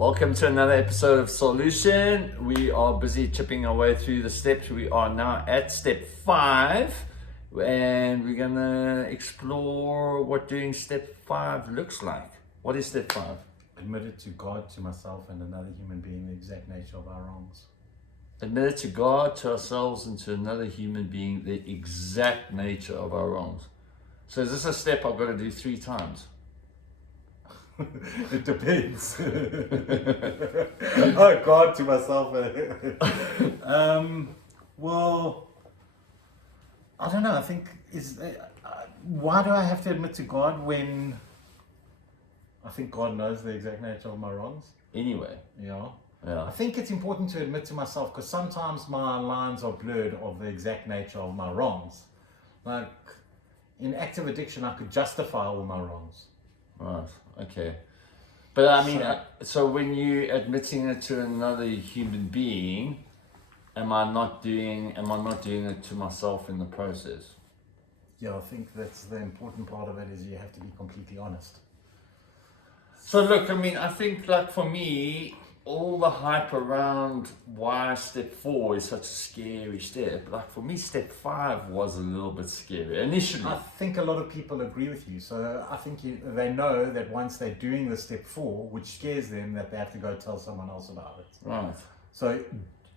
Welcome to another episode of Solution. We are busy chipping our way through the steps. We are now at step 5 and we're going to explore what doing step 5 looks like. What is step 5? Admitted to God, to myself and another human being the exact nature of our wrongs. Admitted to God, to ourselves, and to another human being the exact nature of our wrongs. So is this a step I've got to do 3 times? It depends. Oh God, to myself. Well, I don't know. I think why do I have to admit to God when I think God knows the exact nature of my wrongs? Anyway. Yeah. Yeah. I think it's important to admit to myself because sometimes my lines are blurred of the exact nature of my wrongs. Like in active addiction, I could justify all my wrongs. Right. Okay. But I mean, so when you're admitting it to another human being, am I not doing it to myself in the process? Yeah, I think that's the important part of it is you have to be completely honest. So look, I mean, I think like for me, all the hype around why step 4 is such a scary step. Like for me, step 5 was a little bit scary initially. I think a lot of people agree with you. So I think they know that once they're doing the step 4, which scares them, that they have to go tell someone else about it. Right. So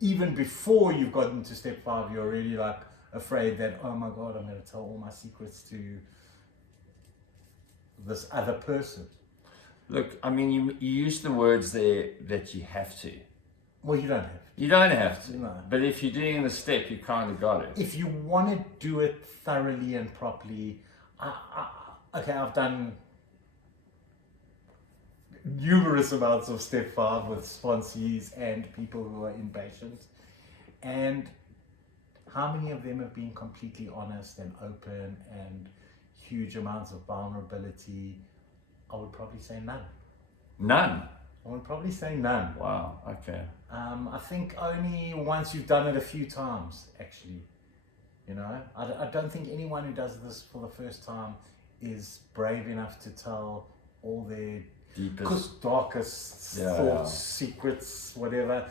even before you've gotten to step 5, you're already like afraid that, oh my God, I'm going to tell all my secrets to this other person. Look, I mean, you use the words there that you have to. Well, you don't have to. You don't have to. No. But if you're doing the step, you kind of got it. If you want to do it thoroughly and properly, okay, I've done numerous amounts of step 5 with sponsees and people who are impatient. And how many of them have been completely honest and open and huge amounts of vulnerability? I would probably say none. None? I would probably say none. Wow, okay. I think only once you've done it a few times, actually. You know, I don't think anyone who does this for the first time is brave enough to tell all their deepest, darkest thoughts, secrets, whatever.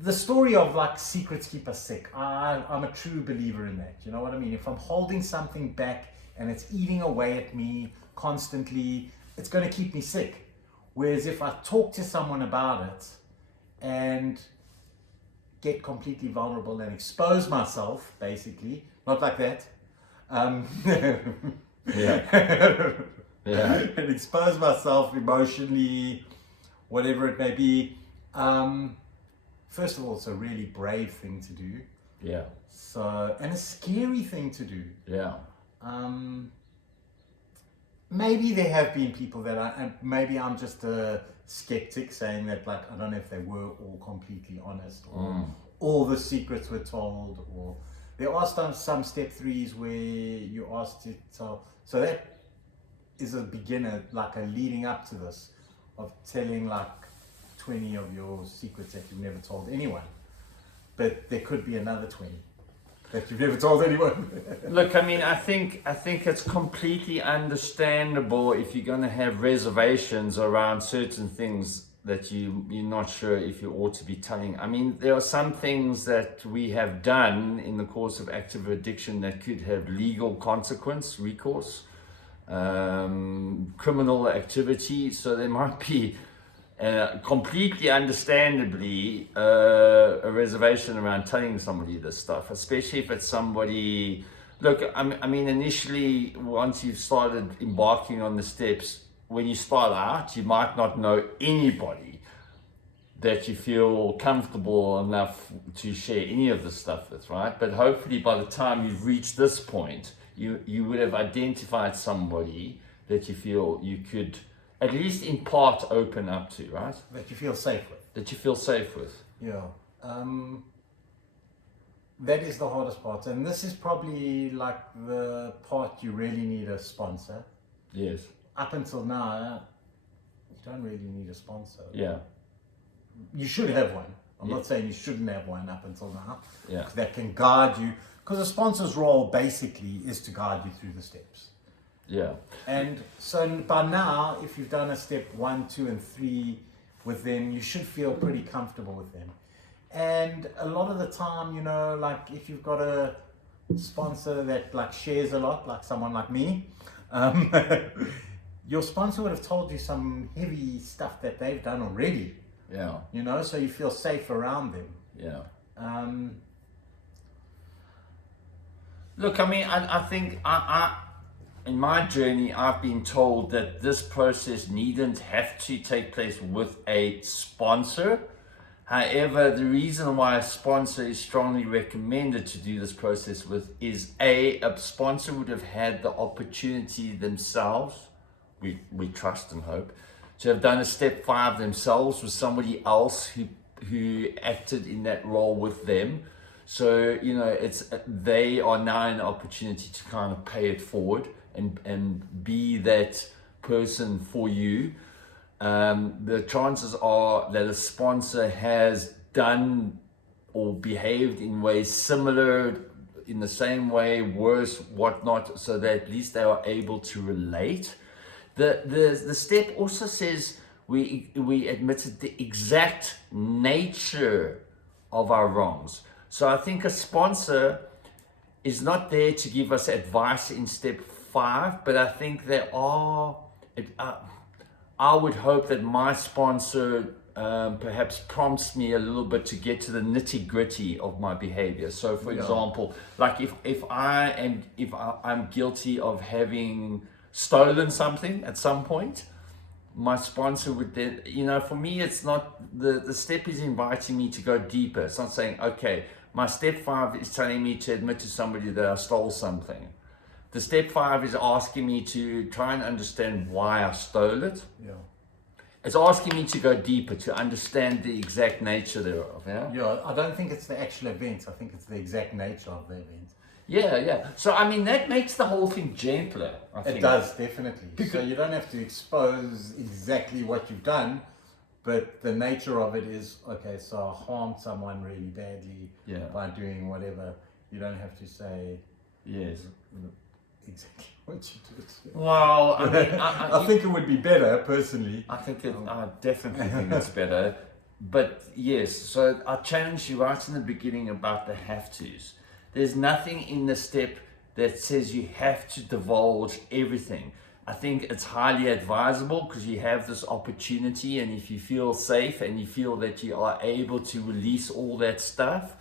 The story of like secrets keep us sick. I'm a true believer in that. You know what I mean? If I'm holding something back and it's eating away at me constantly, it's going to keep me sick. Whereas if I talk to someone about it and get completely vulnerable and expose myself, basically, not like that, and expose myself emotionally, whatever it may be, first of all, it's a really brave thing to do. Yeah. So, and a scary thing to do. Yeah. Maybe there have been people and maybe I'm just a skeptic saying that, like, I don't know if they were all completely honest or all the secrets were told, or there are some step 3s where you're asked to tell. So that is a beginner, like a leading up to this, of telling like 20 of your secrets that you've never told anyone. But there could be another 20 that you've never told anyone. Look, I mean, I think it's completely understandable if you're going to have reservations around certain things that you're not sure if you ought to be telling. I mean, there are some things that we have done in the course of active addiction that could have legal consequence, recourse, criminal activity. So there might be completely understandably a reservation around telling somebody this stuff, especially if it's somebody. Look, I mean, initially, once you've started embarking on the steps, when you start out, you might not know anybody that you feel comfortable enough to share any of this stuff with, right? But hopefully by the time you've reached this point, you would have identified somebody that you feel you could at least in part open up to, right? That you feel safe with. That you feel safe with. Yeah. That is the hardest part. And this is probably like the part you really need a sponsor. Yes. Up until now, you don't really need a sponsor. Yeah. You should have one. I'm not saying you shouldn't have one up until now. Yeah. That can guide you. Because a sponsor's role basically is to guide you through the steps. Yeah. And so by now, if you've done a step 1, 2, and 3, with them, you should feel pretty comfortable with them. And a lot of the time, you know, like if you've got a sponsor that like shares a lot, like someone like me, your sponsor would have told you some heavy stuff that they've done already. Yeah. You know, so you feel safe around them. Yeah. Look, I mean, I think in my journey, I've been told that this process needn't have to take place with a sponsor. However, the reason why a sponsor is strongly recommended to do this process with is a sponsor would have had the opportunity themselves, we trust and hope, to have done a step 5 themselves with somebody else who acted in that role with them. So, you know, they are now in the opportunity to kind of pay it forward and be that person for you. The chances are that a sponsor has done or behaved in ways similar, in the same way, worse, whatnot, so that at least they are able to relate. The step also says we admitted the exact nature of our wrongs. So I think a sponsor is not there to give us advice in step 5, but I think there are. I would hope that my sponsor perhaps prompts me a little bit to get to the nitty gritty of my behavior. So, for example, like if I'm guilty of having stolen something at some point, my sponsor would then, you know, for me, it's not the step is inviting me to go deeper. It's not saying, okay, my step 5 is telling me to admit to somebody that I stole something. The step 5 is asking me to try and understand why I stole it. Yeah. It's asking me to go deeper, to understand the exact nature thereof. Yeah. Yeah, I don't think it's the actual event. I think it's the exact nature of the event. Yeah. So I mean, that makes the whole thing gentler, I think. It does, definitely. So you don't have to expose exactly what you've done, but the nature of it is, okay, so I harmed someone really badly by doing whatever. You don't have to say yes exactly what you did. Well, I mean, I think it would be better, personally. I definitely think it's better. But yes, so I challenged you right in the beginning about the have-tos. There's nothing in the step that says you have to divulge everything. I think it's highly advisable because you have this opportunity, and if you feel safe and you feel that you are able to release all that stuff,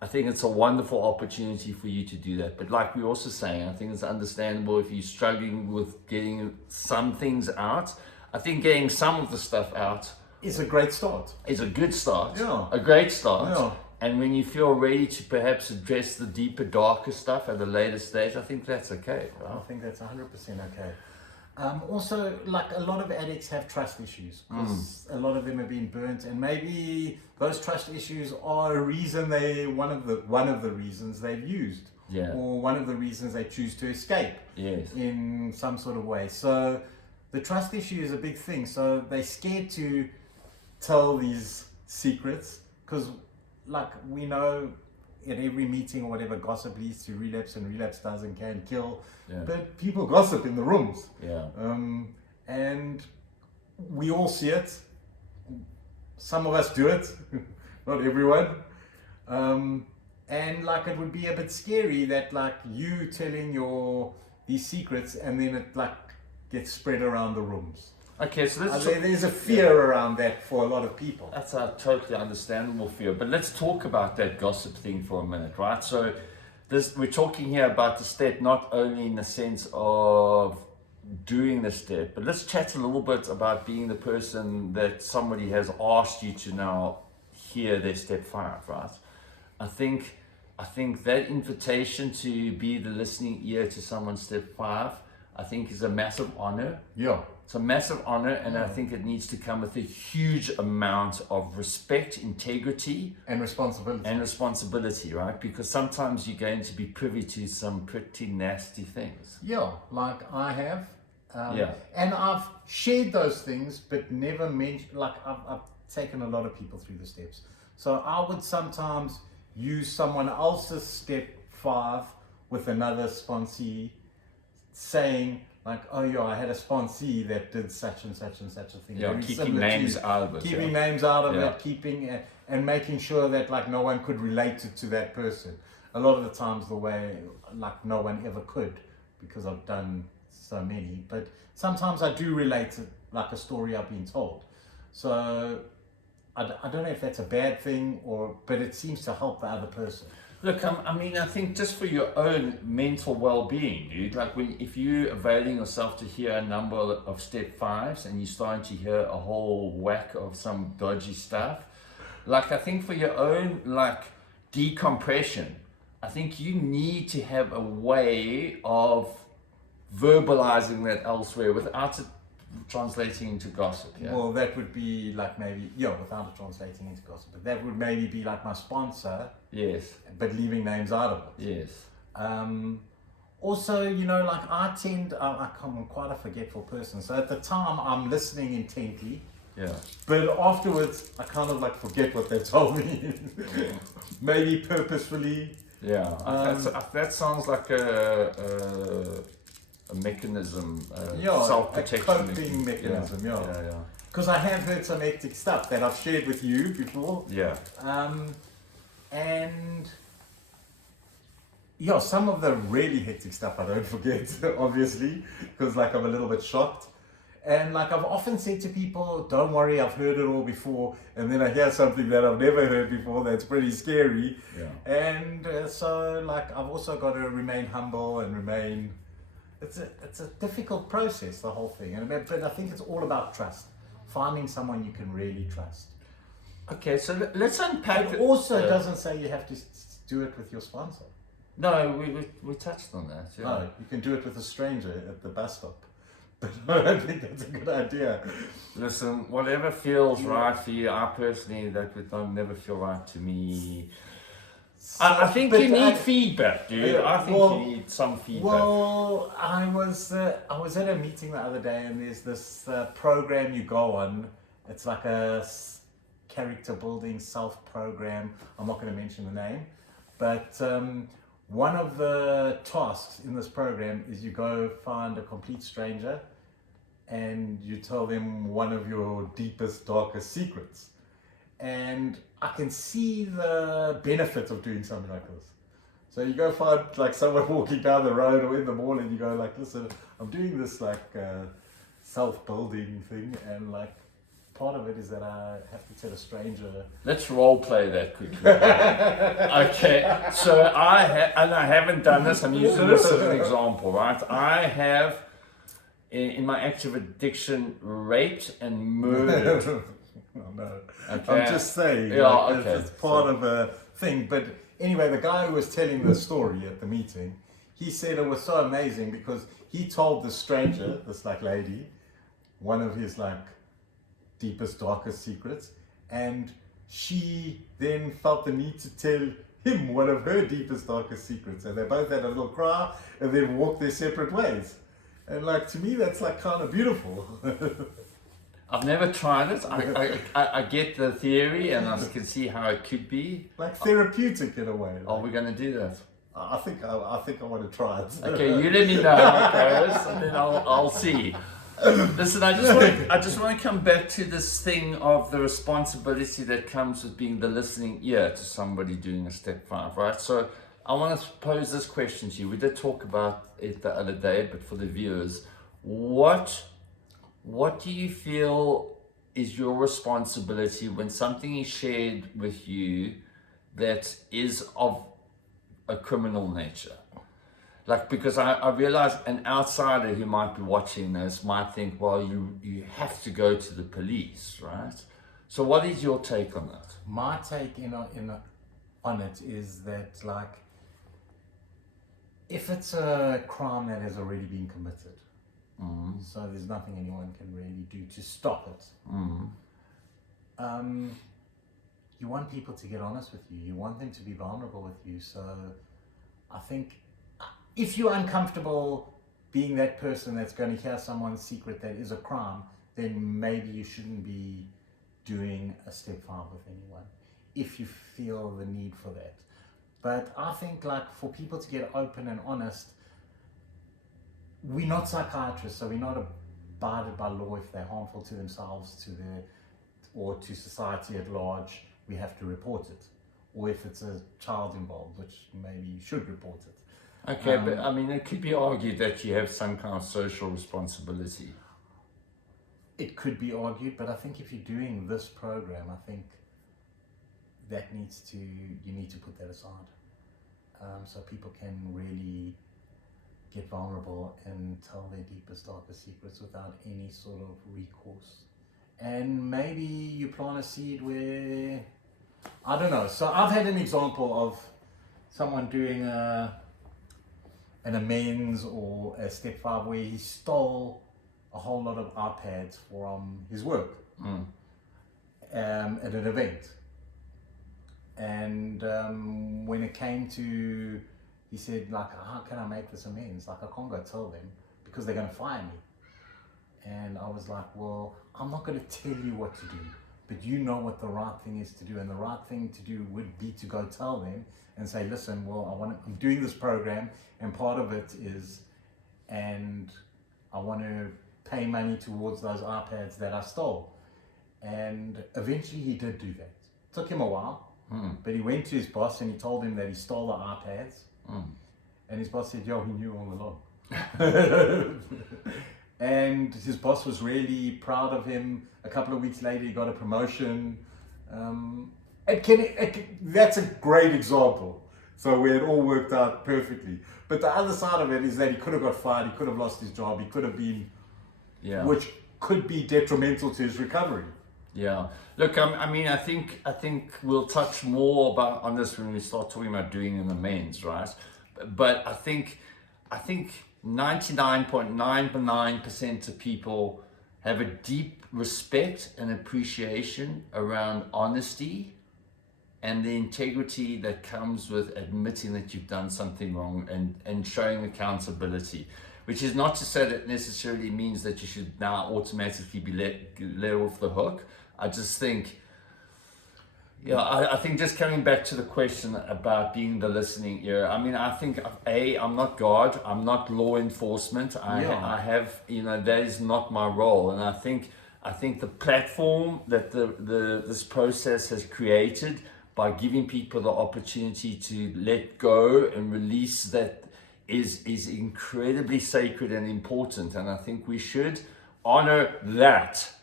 I think it's a wonderful opportunity for you to do that. But like we're also saying, I think it's understandable if you're struggling with getting some things out. I think getting some of the stuff out is a great start. Is a good start. Yeah. A great start. Yeah. And when you feel ready to perhaps address the deeper, darker stuff at a later stage, I think that's okay. Right? I think that's 100% okay. Also, like a lot of addicts have trust issues because a lot of them have been burnt, and maybe those trust issues are a reason one of the reasons they've used, or one of the reasons they choose to escape in some sort of way. So the trust issue is a big thing. So they're scared to tell these secrets because, like we know, at every meeting or whatever, gossip leads to relapse, and relapse does and can kill. But people gossip in the rooms. And we all see it. Some of us do it, not everyone. And like it would be a bit scary that like you telling these secrets and then it like gets spread around the rooms. Okay, so there's a fear around that for a lot of people. That's a totally understandable fear. But let's talk about that gossip thing for a minute, right? So we're talking here about the step not only in the sense of doing the step, but let's chat a little bit about being the person that somebody has asked you to now hear their step 5, right? I think that invitation to be the listening ear to someone's step 5, I think is a massive honor. Yeah. It's a massive honor, and I think it needs to come with a huge amount of respect, integrity, and responsibility. Right? Because sometimes you're going to be privy to some pretty nasty things. Yeah, like I have. And I've shared those things, but never mentioned, like I've taken a lot of people through the steps. So I would sometimes use someone else's step 5 with another sponsee, saying, like, oh yeah, I had a sponsee that did such and such and such a thing. Yeah, Very keeping similar to names you. out of it. Keeping names out of Yeah. it, keeping and making sure that like no one could relate it to that person. A lot of the times the way like no one ever could, because I've done so many, but sometimes I do relate it like a story I've been told. So I don't know if that's a bad thing but it seems to help the other person. Look, I mean, I think just for your own mental well-being, dude, like if you're availing yourself to hear a number of step 5s and you're starting to hear a whole whack of some dodgy stuff, like I think for your own like decompression, I think you need to have a way of verbalizing that elsewhere without it translating into gossip. Yeah? Well, that would be like maybe, without it translating into gossip, but that would maybe be like my sponsor. Yes. But leaving names out of it. Yes. Also, like I'm quite a forgetful person. So at the time, I'm listening intently. Yeah. But afterwards, I kind of like forget what they told me. Maybe purposefully. Yeah. That sounds like a mechanism, self-protection. A coping mechanism, yeah. Because I have heard some hectic stuff that I've shared with you before. Yeah. And some of the really hectic stuff I don't forget, obviously, because like I'm a little bit shocked. And like I've often said to people, don't worry, I've heard it all before. And then I hear something that I've never heard before that's pretty scary. Yeah. And so like I've also got to remain humble and remain... It's a difficult process, the whole thing. But I think it's all about trust. Finding someone you can really trust. Okay, so let's unpack It also doesn't say you have to do it with your sponsor. No, we touched on that. Yeah. No, you can do it with a stranger at the bus stop. But I don't think that's a good idea. Listen, whatever feels right for you, I personally, that would never feel right to me. I think you need feedback, dude. I think you need some feedback. Well, I was at a meeting the other day, and there's this program you go on. It's like a character building self program. I'm not going to mention the name, but one of the tasks in this program is you go find a complete stranger and you tell them one of your deepest, darkest secrets. And I can see the benefit of doing something like this. So you go find like someone walking down the road or in the mall and you go like, listen, I'm doing this like self-building thing, and like part of it is that I have to tell a stranger. Let's role play that quickly. Okay, so I haven't done this. I'm using this as an example, right? I have, in my active addiction, raped and murdered. Oh, no. Okay. I'm just saying, it's part of a thing. But anyway, the guy who was telling the story at the meeting, he said it was so amazing because he told the stranger, this like lady, one of his like deepest, darkest secrets, and she then felt the need to tell him one of her deepest, darkest secrets, and they both had a little cry and then walked their separate ways. And like, to me, that's like kind of beautiful. I've never tried it. I get the theory and I can see how it could be. Like therapeutic in a way. Like, Are we going to do that? I think I want to try it. Okay, you let me know how it goes, and then I'll see. Listen, I just want to come back to this thing of the responsibility that comes with being the listening ear to somebody doing a step 5, right? So I want to pose this question to you. We did talk about it the other day, but for the viewers, what do you feel is your responsibility when something is shared with you that is of a criminal nature? Like, because I realize an outsider who might be watching this might think, well, you have to go to the police, right? So what is your take on that? My take on it is that, like, if it's a crime that has already been committed, so there's nothing anyone can really do to stop it. You want people to get honest with you. You want them to be vulnerable with you. So I think if you're uncomfortable being that person that's going to hear someone's secret that is a crime, then maybe you shouldn't be doing a step 5 with anyone, if you feel the need for that. But I think, like, for people to get open and honest, we're not psychiatrists, so we're not abided by law. If they're harmful to themselves, to their, or to society at large, we have to report it. Or if it's a child involved, which maybe you should report it. Okay, but I mean, it could be argued that you have some kind of social responsibility. It could be argued, but I think if you're doing this program, I think that you need to put that aside. So people can really get vulnerable and tell their deepest, darkest secrets without any sort of recourse. And maybe you plant a seed where, I don't know. So I've had an example of someone doing an amends or a STEP5 where he stole a whole lot of iPads from his work at an event. And when it came to, he said, like, how can I make this amends? Like, I can't go tell them because they're going to fire me. And I was like, well, I'm not going to tell you what to do, but you know what the right thing is to do. And the right thing to do would be to go tell them and say, listen, well, I'm doing this program, and part of it is, and I want to pay money towards those iPads that I stole. And eventually he did do that. Took him a while. But he went to his boss and he told him that he stole the iPads. And his boss said, yo, he knew all along. And his boss was really proud of him. A couple of weeks later, he got a promotion. That's a great example. So where it all worked out perfectly. But the other side of it is that he could have got fired, he could have lost his job, he could have been, which could be detrimental to his recovery. Yeah. Look, I mean, I think we'll touch more on this when we start talking about doing an amends, right? But I think 99.99% of people have a deep respect and appreciation around honesty and the integrity that comes with admitting that you've done something wrong and showing accountability. Which is not to say that necessarily means that you should now automatically be let off the hook. I just think, I think just coming back to the question about being the listening ear, I mean, I think, I'm not God, I'm not law enforcement, I have, that is not my role. And I think the platform that this process has created by giving people the opportunity to let go and release that is incredibly sacred and important. And I think we should honor that.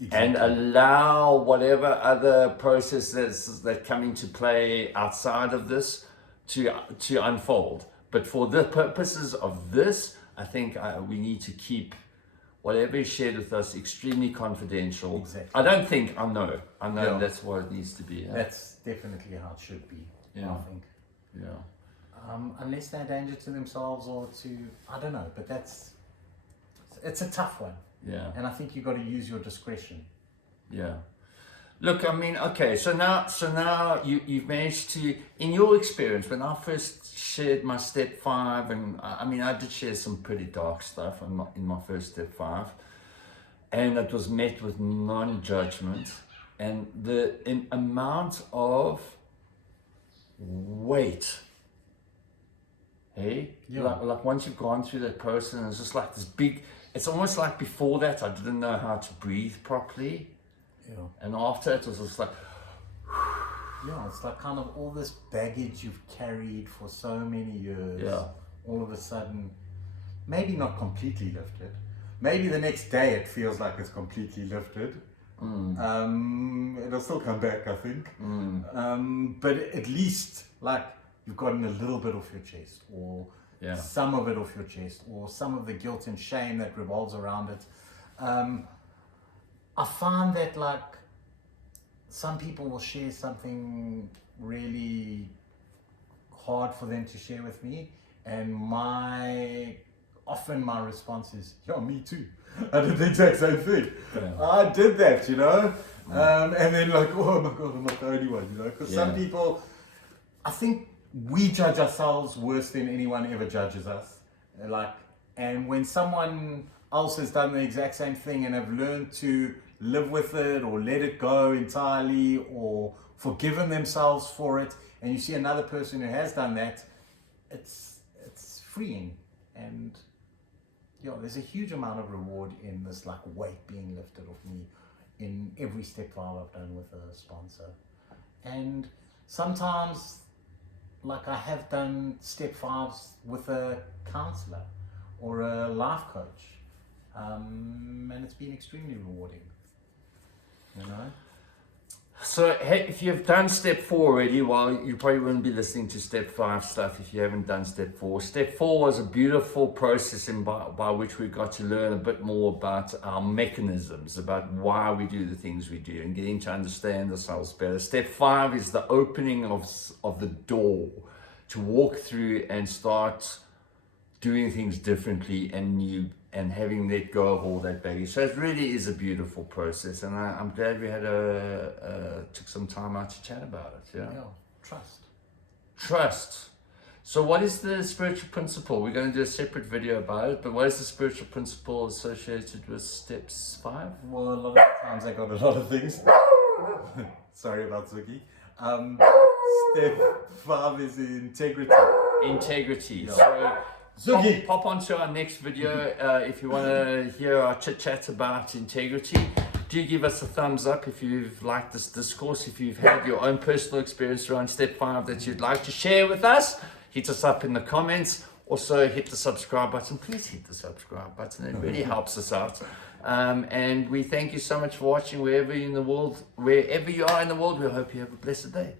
Exactly. And allow whatever other processes that come into play outside of this to unfold. But for the purposes of this, I think we need to keep whatever is shared with us extremely confidential. Exactly. I know that's what it needs to be. Yeah? That's definitely how it should be, I think. Yeah. Unless they're a danger to themselves or to, I don't know, but it's a tough one. Yeah. And I think you've got to use your discretion. Yeah. Look, I mean, okay, so now you've managed to, in your experience, when I first shared my STEP5, and I mean, I did share some pretty dark stuff in my first STEP5, and it was met with non-judgment, and the amount of weight, hey? Yeah. Like once you've gone through that process, it's just like this big, it's almost like before that, I didn't know how to breathe properly. Yeah. And after it was just like, it's like kind of all this baggage you've carried for so many years. Yeah. All of a sudden, maybe not completely lifted. Maybe the next day it feels like it's completely lifted. It'll still come back, I think. But at least like you've gotten a little bit off your chest, or some of it off your chest, or some of the guilt and shame that revolves around it. I find that like some people will share something really hard for them to share with me, and often my response is, yeah, me too. I did the exact same thing. Yeah. I did that, and then like, oh my God, I'm not the only one, because some people, I think we judge ourselves worse than anyone ever judges us. And when someone else has done the exact same thing and have learned to live with it or let it go entirely or forgiven themselves for it, and you see another person who has done that, it's freeing. And Yeah, there's a huge amount of reward in this, like, weight being lifted off me in every step 5 I've done with a sponsor. And sometimes, like, I have done step 5s with a counselor or a life coach, and it's been extremely rewarding, you know. So if you've done step 4 already, well, you probably wouldn't be listening to step 5 stuff if you haven't done step 4. Step 4 was a beautiful process by which we got to learn a bit more about our mechanisms, about why we do the things we do, and getting to understand ourselves better. Step 5 is the opening of the door to walk through and start doing things differently and new, and having let go of all that baggage. So it really is a beautiful process, and I'm glad we had took some time out to chat about it. Yeah. Trust. So what is the spiritual principle? We're going to do a separate video about it, but what is the spiritual principle associated with steps 5? Well, a lot of times I got a lot of things. Sorry about Zuki. Step 5 is integrity. Integrity. Yeah. So pop onto our next video if you want to hear our chit chat about integrity. Do give us a thumbs up if you've liked this discourse. If you've had your own personal experience around step 5 that you'd like to share with us, hit us up in the comments. Also hit the subscribe button. Please hit the subscribe button. It really helps us out. And we thank you so much for watching wherever you are in the world. We hope you have a blessed day.